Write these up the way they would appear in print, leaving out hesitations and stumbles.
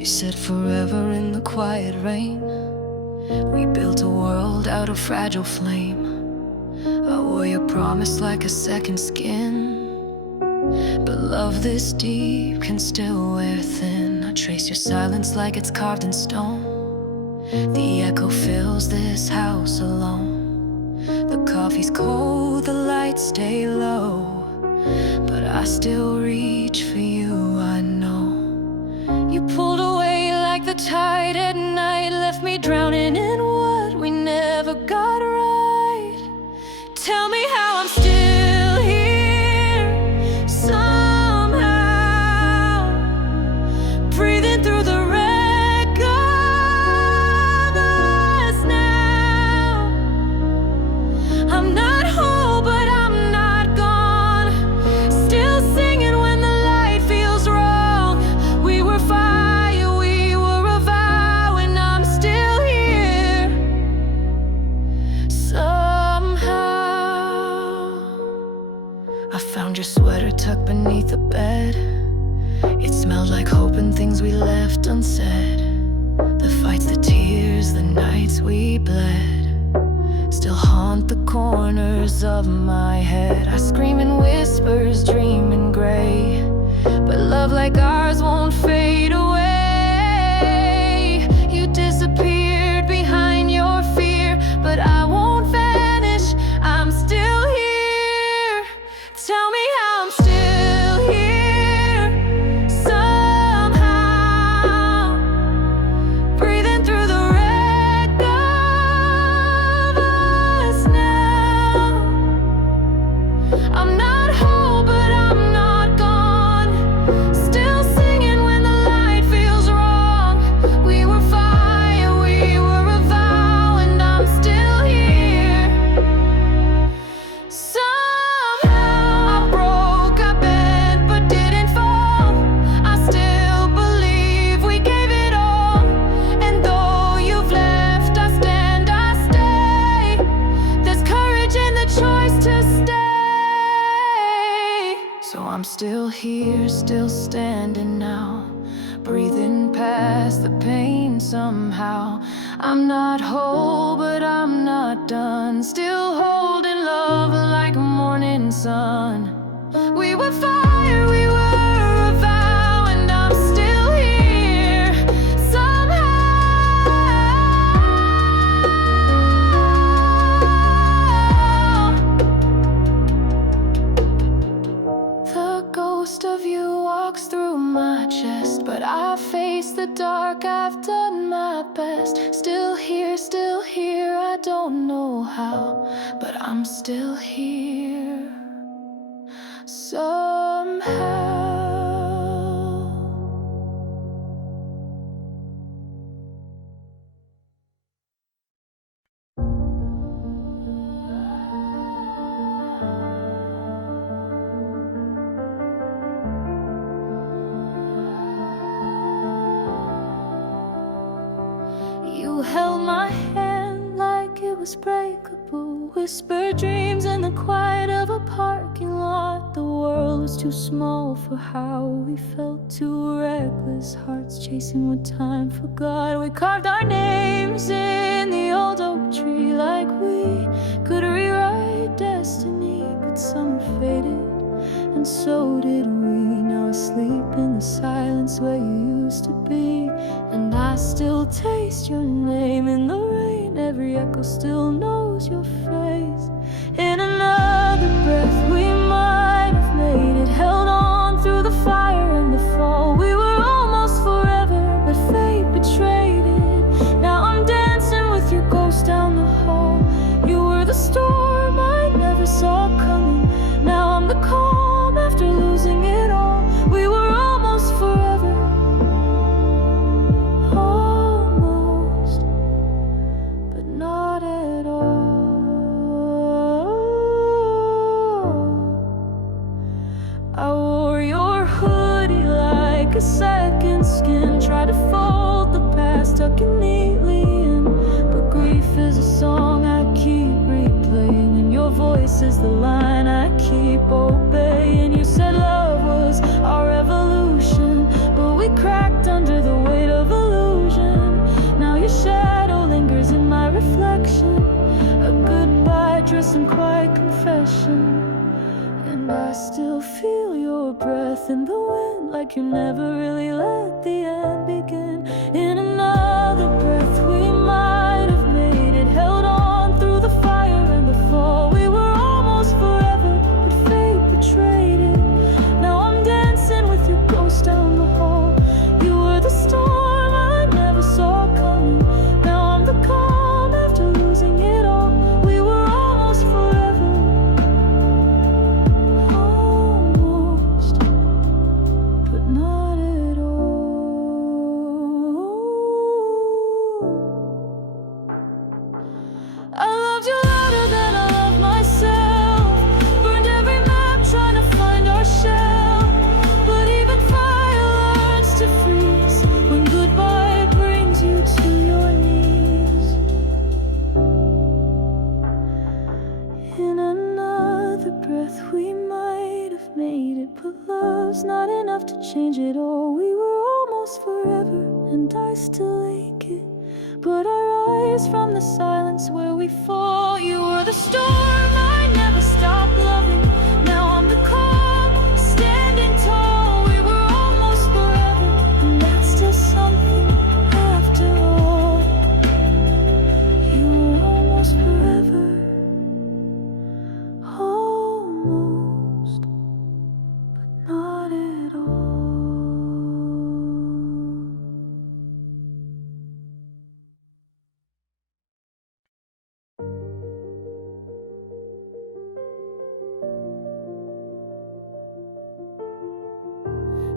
You said forever in the quiet rain. We built a world out of fragile flame. I wore your promise like a second skin, but love this deep can still wear thin. I trace your silence like it's carved in stone. The echo fills this house alone. The coffee's cold, the lights stay low, but I still reach for you, I know. You pulled away like the tide at night, left me drowning in what we never got right. Tell me how I'm still here somehow, breathing through the wreck of us now. I'm not whole, but I'm not gone. Still singing when the light feels wrong. We were fire, we were a vow, and I'm still here somehow. I found your sweater tucked beneath the bed. It smelled like hope and things we left unsaid. The fights, the tears, the nights we bled still haunt the corners of my head. I scream in whispers, dream in gray, but love like ours won't fade away. You disappeared behind your fear, but I won't vanish, I'm still here. Tell me how I'm still here somehow, breathing through the wreck of us now. I'm not whole, but I'm not gone. Still singing when the light feels wrong. We were fire, we were a vow, and I'm still here somehow. I broke, I bent, but didn't fall. I still believe we gave it all. And though you've left, I stand, I stay. There's courage in the choice to stay. So I'm still here, still standing now, breathing past the pain somehow. I'm not whole, but I'm not done. Still holding love like a morning sun. We were fire, we were a vow, and I'm still here somehow. The ghost of you walks through my chest, but I face the dark, I've done my best. Still here, I don't know how, but I'm still here somehow. You held my hand like it was breakable, whispered dreams in the quiet of a parking lot. The world was too small for how we felt, too reckless, hearts chasing what time forgot. We carved our names in the old oak tree like we could rewrite destiny, but summer faded, and so did we. Now asleep in the silence where you used to be, and I still taste your name in the rain. Every echo still knows your face. In another breath we might have made it, held on through the fire and the fall. We were almost forever, but fate betrayed it. Now I'm dancing with your ghost down the hall. You were the storm I never saw coming. Now I'm the calm after losing it all. We were almost forever, almost, but not at all. I wore your hoodie like a second skin, tried to fold the past, tuck it neatly in, but grief is a song I keep replaying, and your voice is the line I keep obeying. You said love was our revolution, but we cracked under the weight of confession. And I still feel your breath in the wind, like you never really let the end begin. In another breath we might have made it, held on through the fire and the fall. We were almost forever, but fate betrayed it. Now I'm dancing with your ghost down the hall. You were the storm I never saw coming. Now I'm the calm after losing it all. We were almost forever, almost, but not at all. I loved you louder than I loved myself. Burned every map trying to find our shell. But even fire learns to freeze when goodbye brings you to your knees. In another breath we might have made it, but love's not enough to change it all. We were almost forever, and I still ache it, but I rise from the silence where we fall. You were the storm I never stopped loving. Now I'm the calm, standing tall. We were almost forever, and that's still something after all. You were almost forever, almost, but not at all.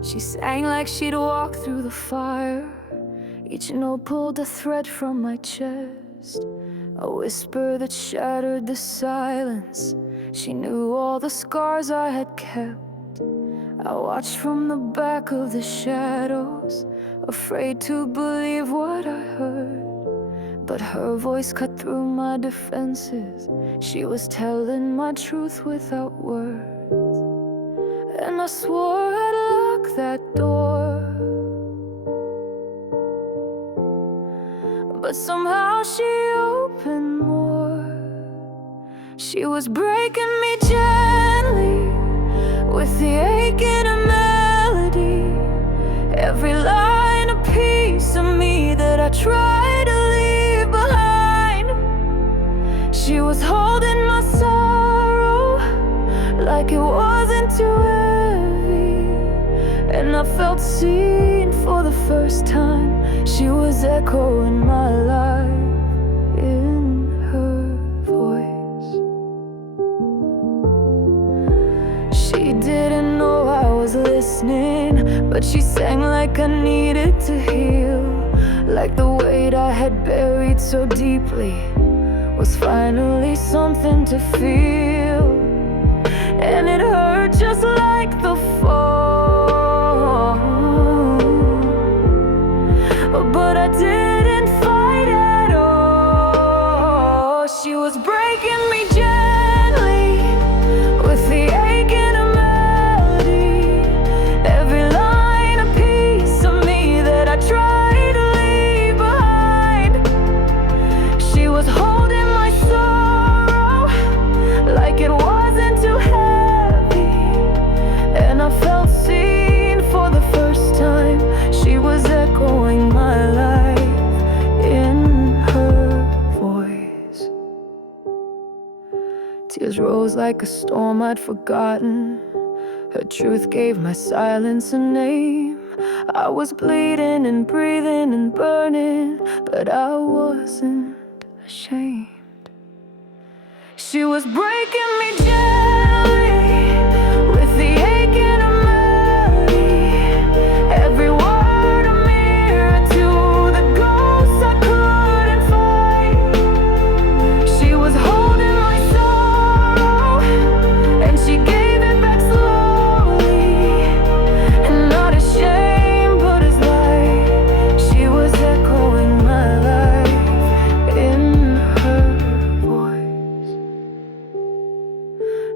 She sang like she'd walk through the fire. Each note pulled a thread from my chest, a whisper that shattered the silence. She knew all the scars I had kept. I watched from the back of the shadows, afraid to believe what I heard. But her voice cut through my defenses. She was telling my truth without words. And I swore I'd lock that door, but somehow she opened more. She was breaking me gently, with the ache in a melody. Every line a piece of me that I tried to leave behind. She was holding my sorrow like it wasn't too heavy, and I felt seen for the first time. She was echoing my life in her voice. She didn't know I was listening, but she sang like I needed to heal. Like the weight I had buried so deeply was finally something to feel. And it hurt just like the fall, but I didn't fight at all. She was breaking me gently, with the ache in a melody. Every line a piece of me that I tried to leave behind. She was holding my sorrow like it wasn't too heavy, and I felt seen for the first time. She was echoing my life in her voice. Tears rose like a storm I'd forgotten. Her truth gave my silence a name. I was bleeding and breathing and burning, but I wasn't ashamed. She was breaking me gently, with the ache in a melody. Every word a mirror to the ghosts I couldn't fight. She was holding my sorrow, and she gave it back slowly, and not ashamed but as light. She was echoing my life in her voice.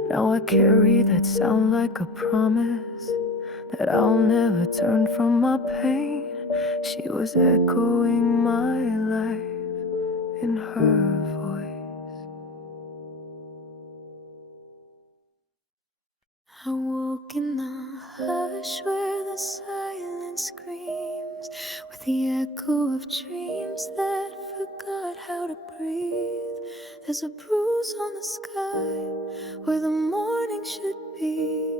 Now I carry that sound like a promise, that I'll never turn from my pain. She was echoing my life in her voice. hush where the silence screams, with the echo of dreams that forgot how to breathe. There's a bruise on the sky where the morning should be,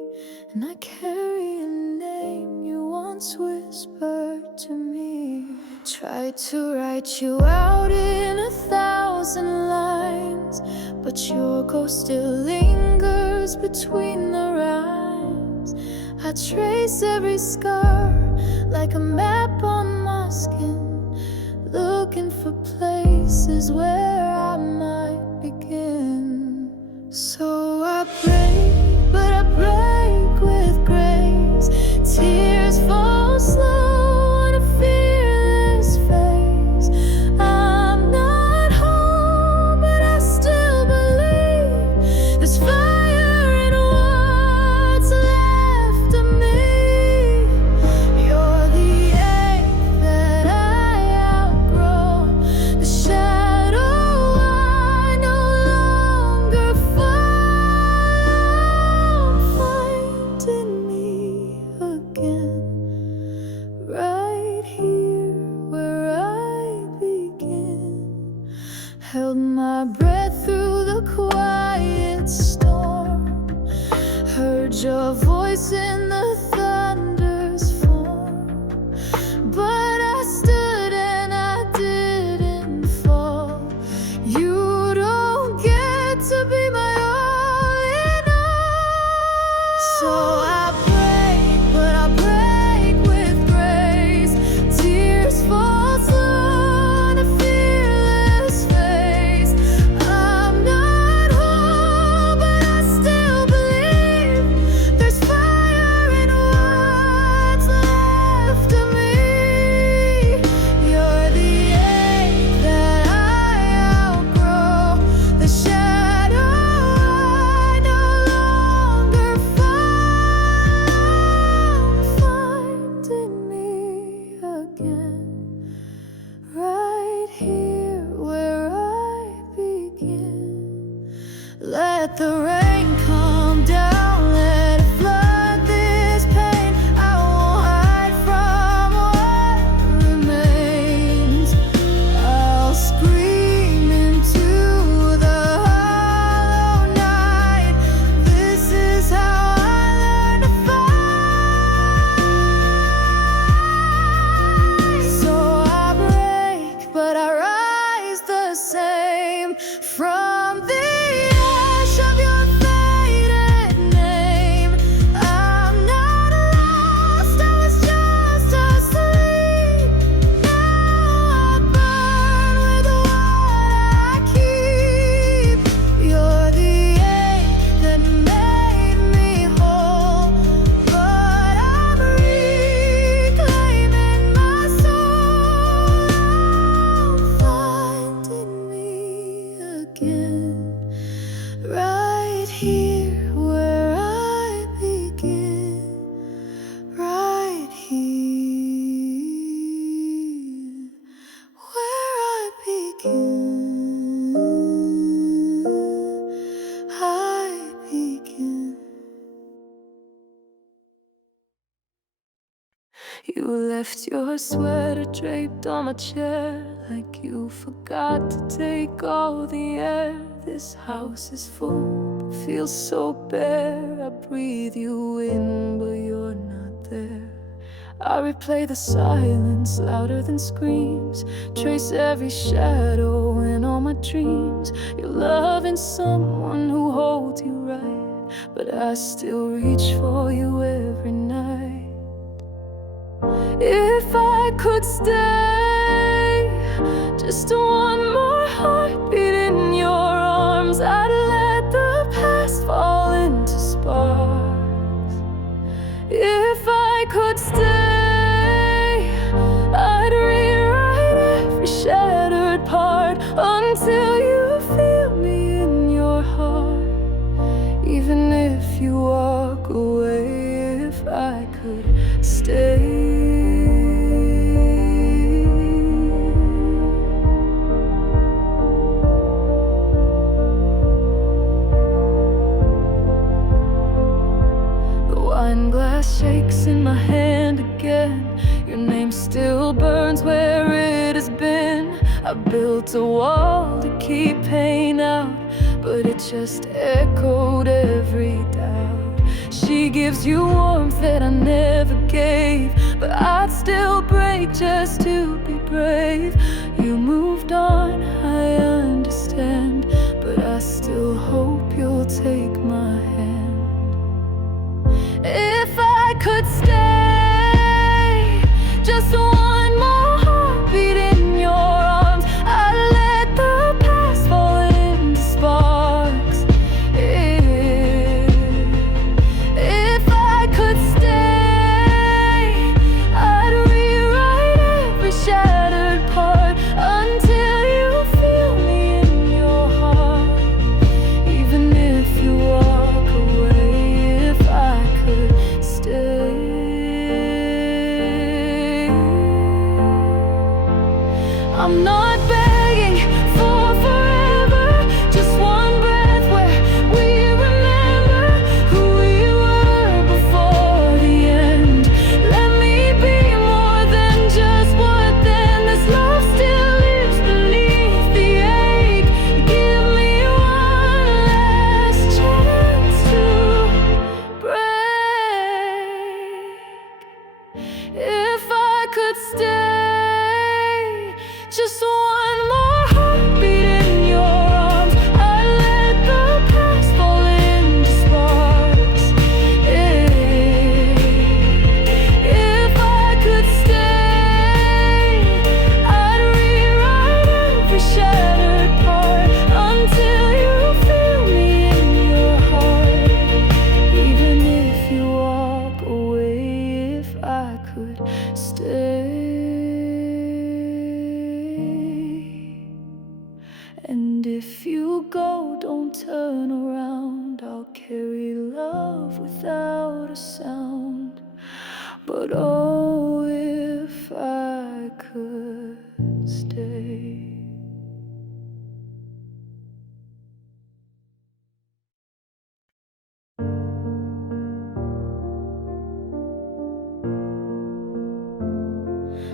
and I carry a name you once whispered to me. Tried to write you out in 1,000 lines, but your ghost still lingers between the rhymes. I trace every scar like a map on my skin, looking for places where I might begin. So I break, but I break with grace. Tears fall slow on a fearless face. I'm not home, but I still believe there's fire in what's left of me. You're the ache that I outgrow, the shadow I no longer finding me again, right here where I begin. Held my breath through the quiet storm, heard your voice in the thunder's form, but I stood and I didn't fall. You don't get to be my all in all. So I break, but I break with grace. Tears fall slow on a fearless face. I'm not whole, but I still believe there's fire in what's left of me. You're the ache that I outgrow, the shadow I no longer finding me again, right here where I begin. Let the rain come down, let it flood this pain. I won't hide from what remains. I'll scream into the hollow night. This is how I learn to fight. So I break, but I rise the same from the ash of your faded name. I'm not lost, I was just asleep. Now I burn with what I keep. You're the ache that made me whole, but I'm reclaiming my soul, finding me again, right here where I begin, right here where I begin, I begin. You left your sweater draped on my chair, like you forgot to take all the air. This house is full, but feels so bare. I breathe you in, but you're not there. I replay the silence louder than screams, trace every shadow in all my dreams. You're loving someone who holds you right, but I still reach for you every night. If I could stay just one more heartbeat in your arms, I'd let the past fall into sparks. If I could stay, I'd rewrite every shattered part until you feel me in your heart. Even if you walk away, if I could stay. Wine glass glass shakes in my hand again. Your name still burns where it has been. I built a wall to keep pain out, but it just echoed every doubt. She gives you warmth that I never gave, but I'd still break just to be brave. You moved on, I understand, but I still hope you'll take my hand. If I could stay just one more heartbeat in your arms, I'd let the past fall into sparks. If I could stay, I'd rewrite every shattered part until you feel me in your heart. Even if you walk away, if I could stay. I'm not begging for forever, just one breath where we remember who we were before the end. Let me be more than just what then. This love still lives beneath the ache. Give me one last chance to break. If I could stay just one more heartbeat in your arms, I'd let the past fall into sparks. If I could stay, I'd rewrite every shattered part until you feel me in your heart. Even if you walk away, if I could stay. And if you go, don't turn around. I'll carry love without a sound. But oh, if I could stay.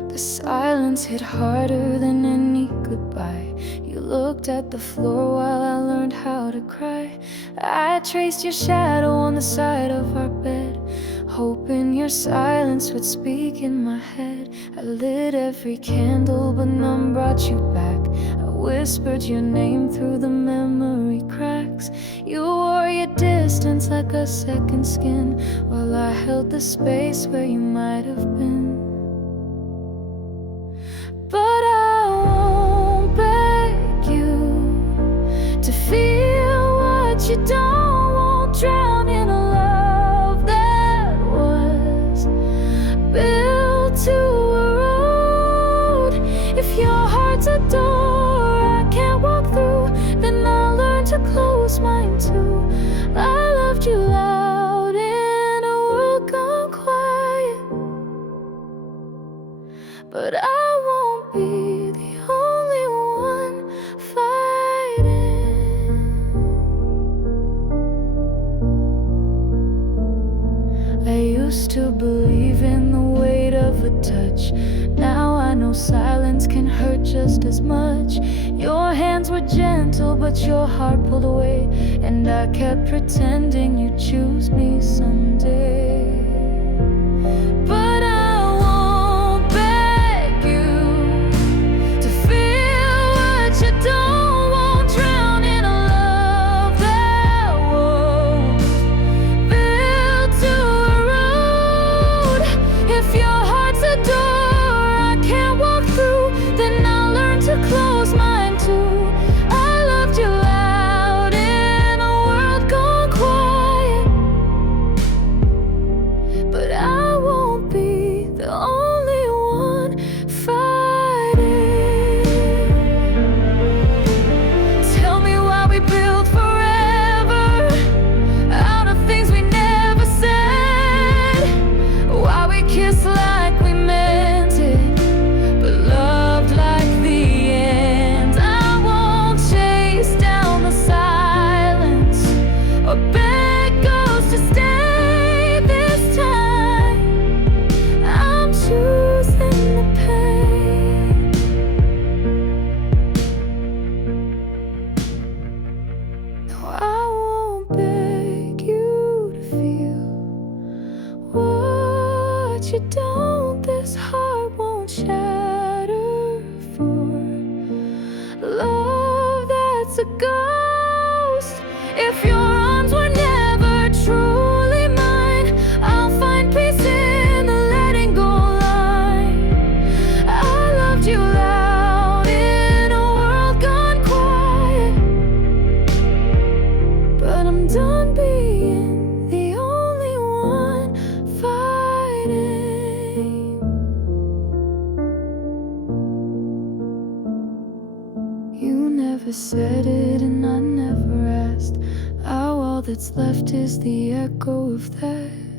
The silence hit harder than any goodbye. You looked at the floor while I learned how to cry. I traced your shadow on the side of our bed, hoping your silence would speak in my head. I lit every candle, but none brought you back. I whispered your name through the memory cracks. You wore your distance like a second skin, while I held the space where you might have been. But I won't beg you to feel what you don't. Won't drown in a love that was built to erode. If your heart's a door I can't walk through, then I'll learn to close mine too. I loved you loud in a world gone quiet, but I won't be the only one fighting. I used to believe in the weight of a touch. Now I know silence can hurt just as much. Your hands were gentle, but your heart pulled away, and I kept pretending you'd choose me someday. But I won't beg you to feel what you don't. Won't drown in a love that was built to erode. If your heart's a door I can't walk through, then I'll learn to close mine too. I loved you loud in a world gone quiet, said it and I never asked. Now all that's left is the echo of that.